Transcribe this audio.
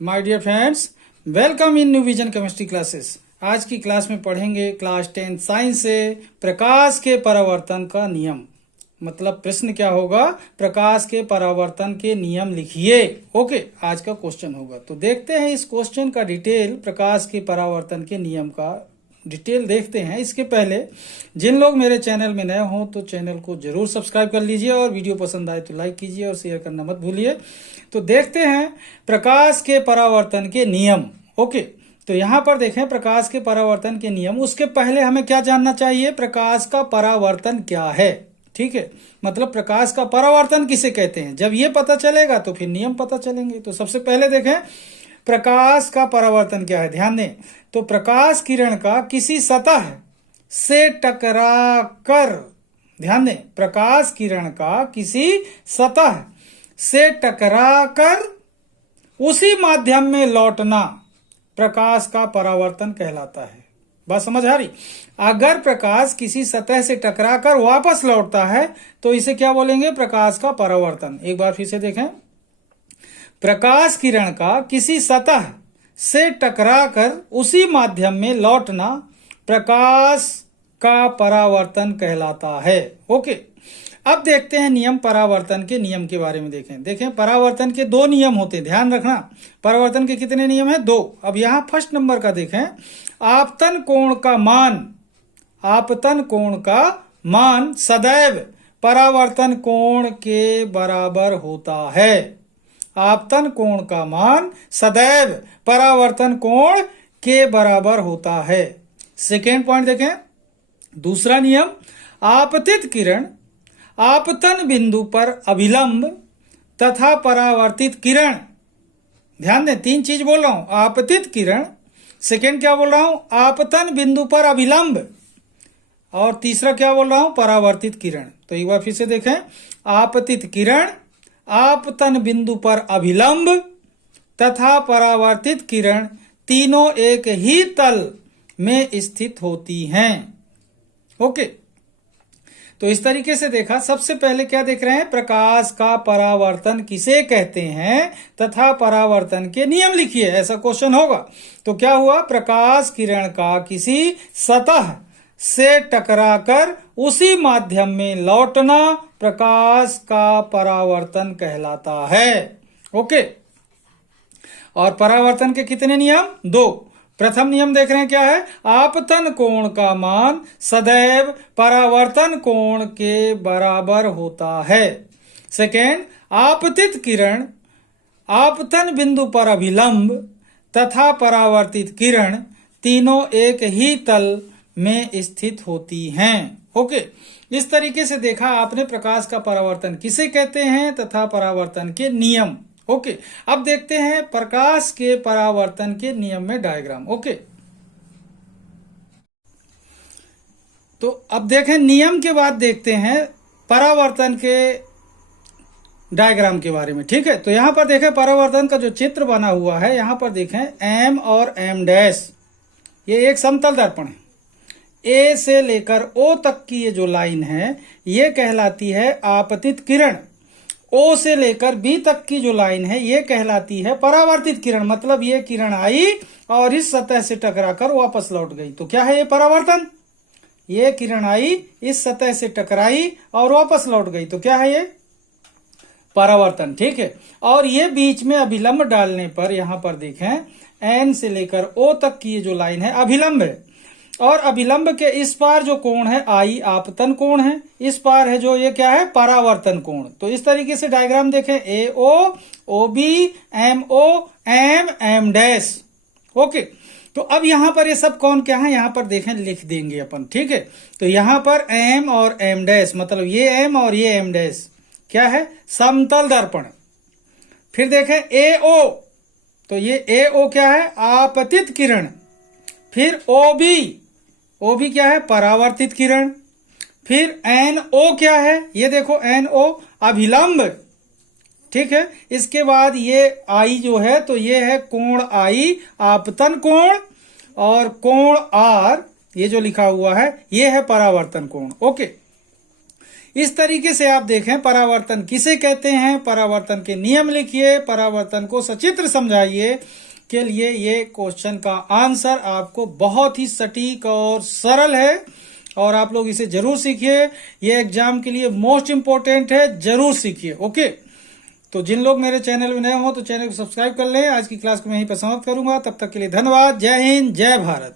My dear friends, welcome in new vision chemistry classes. आज की class में पढ़ेंगे क्लास 10 साइंस से प्रकाश के परावर्तन का नियम। मतलब प्रश्न क्या होगा, प्रकाश के परावर्तन के नियम लिखिए। ओके, आज का क्वेश्चन होगा। तो देखते हैं इस क्वेश्चन का डिटेल, प्रकाश के परावर्तन के नियम का डिटेल देखते हैं। इसके पहले जिन लोग मेरे चैनल में नए हों तो चैनल को जरूर सब्सक्राइब कर लीजिए और वीडियो पसंद आए तो लाइक कीजिए और शेयर करना मत भूलिए। तो देखते हैं प्रकाश के परावर्तन के नियम। ओके, तो यहां पर देखें प्रकाश के परावर्तन के नियम। उसके पहले हमें क्या जानना चाहिए, प्रकाश का परावर्तन क्या है। ठीक है, मतलब प्रकाश का परावर्तन किसे कहते हैं। जब ये पता चलेगा तो फिर नियम पता चलेंगे। तो सबसे पहले देखें प्रकाश का परावर्तन क्या है, ध्यान दें। तो प्रकाश किरण का किसी सतह से टकरा कर, ध्यान दें, प्रकाश किरण का किसी सतह से टकरा कर उसी माध्यम में लौटना प्रकाश का परावर्तन कहलाता है। बात समझ आ रही। अगर प्रकाश किसी सतह से टकराकर वापस लौटता है तो इसे क्या बोलेंगे, प्रकाश का परावर्तन। एक बार फिर से देखें, प्रकाश किरण का किसी सतह से टकराकर उसी माध्यम में लौटना प्रकाश का परावर्तन कहलाता है। ओके, अब देखते हैं नियम, परावर्तन के नियम के बारे में देखें परावर्तन के दो नियम होते हैं, ध्यान रखना। परावर्तन के कितने नियम हैं, दो। अब यहां फर्स्ट नंबर का देखें, आपतन कोण का मान, आपतन कोण का मान सदैव परावर्तन कोण के बराबर होता है। आपतन कोण का मान सदैव परावर्तन कोण के बराबर होता है। सेकेंड पॉइंट देखें, दूसरा नियम, आपतित किरण आपतन बिंदु पर अभिलंब तथा परावर्तित किरण, ध्यान दें तीन चीज बोल रहा हूं, आपतित किरण, सेकेंड क्या बोल रहा हूं, आपतन बिंदु पर अभिलंब, और तीसरा क्या बोल रहा हूं, परावर्तित किरण। तो एक बार फिर से देखें, आपतित किरण आपतन बिंदु पर अभिलंब तथा परावर्तित किरण तीनों एक ही तल में स्थित होती हैं। ओके, तो इस तरीके से देखा। सबसे पहले क्या देख रहे हैं, प्रकाश का परावर्तन किसे कहते हैं तथा परावर्तन के नियम लिखिए, ऐसा क्वेश्चन होगा। तो क्या हुआ, प्रकाश किरण का किसी सतह से टकराकर उसी माध्यम में लौटना प्रकाश का परावर्तन कहलाता है। ओके, और परावर्तन के कितने नियम, दो। प्रथम नियम देख रहे हैं क्या है, आपतन कोण का मान सदैव परावर्तन कोण के बराबर होता है। सेकेंड, आपतित किरण आपतन बिंदु पर अभिलंब तथा परावर्तित किरण तीनों एक ही तल में स्थित होती हैं। ओके, इस तरीके से देखा आपने प्रकाश का परावर्तन किसे कहते हैं तथा परावर्तन के नियम। ओके, अब देखते हैं प्रकाश के परावर्तन के नियम में डायग्राम। ओके, तो अब देखें नियम के बाद देखते हैं परावर्तन के डायग्राम के बारे में। ठीक है, तो यहां पर देखें परावर्तन का जो चित्र बना हुआ है, यहां पर देखें एम और एम डैश, ये एक समतल दर्पण है। ए से लेकर ओ तक की ये जो लाइन है ये कहलाती है आपतित किरण। ओ से लेकर बी तक की जो लाइन है ये कहलाती है परावर्तित किरण। मतलब ये किरण आई और इस सतह से टकराकर वापस लौट गई, तो क्या है ये परावर्तन। ये किरण आई, इस सतह से टकराई और वापस लौट गई, तो क्या है ये परावर्तन। ठीक है, और ये बीच में अभिलंब डालने पर यहां पर देखें एन से लेकर ओ तक की ये जो लाइन है अभिलंब है, और अभिलंब के इस पार जो कोण है आई आपतन कोण है, इस पार है जो ये क्या है परावर्तन कोण। तो इस तरीके से डायग्राम देखें, A O, O B, M O, M, M dash. Okay, तो अब यहां पर ये सब कौन क्या है यहां पर देखें, लिख देंगे अपन। ठीक है, तो यहां पर एम और एम डैश, मतलब ये एम और ये एम डैश क्या है, समतल दर्पण। फिर देखें ए ओ, तो ये ए ओ क्या है, आपतित किरण। फिर ओ बी, ओ भी क्या है, परावर्तित किरण। फिर एन ओ क्या है, ये देखो एन ओ, अभिलंब। ठीक है, इसके बाद ये आई जो है, तो ये है कोण आई आपतन कोण, और कोण आर ये जो लिखा हुआ है ये है परावर्तन कोण। ओके, इस तरीके से आप देखें परावर्तन किसे कहते हैं, परावर्तन के नियम लिखिए, परावर्तन को सचित्र समझाइए के लिए ये क्वेश्चन का आंसर आपको बहुत ही सटीक और सरल है और आप लोग इसे जरूर सीखिए। ये एग्जाम के लिए मोस्ट इंपोर्टेंट है, जरूर सीखिए। ओके, तो जिन लोग मेरे चैनल में नए हो तो चैनल को सब्सक्राइब कर लें। आज की क्लास को मैं यहीं पर समाप्त करूंगा। तब तक के लिए धन्यवाद। जय हिंद, जय भारत।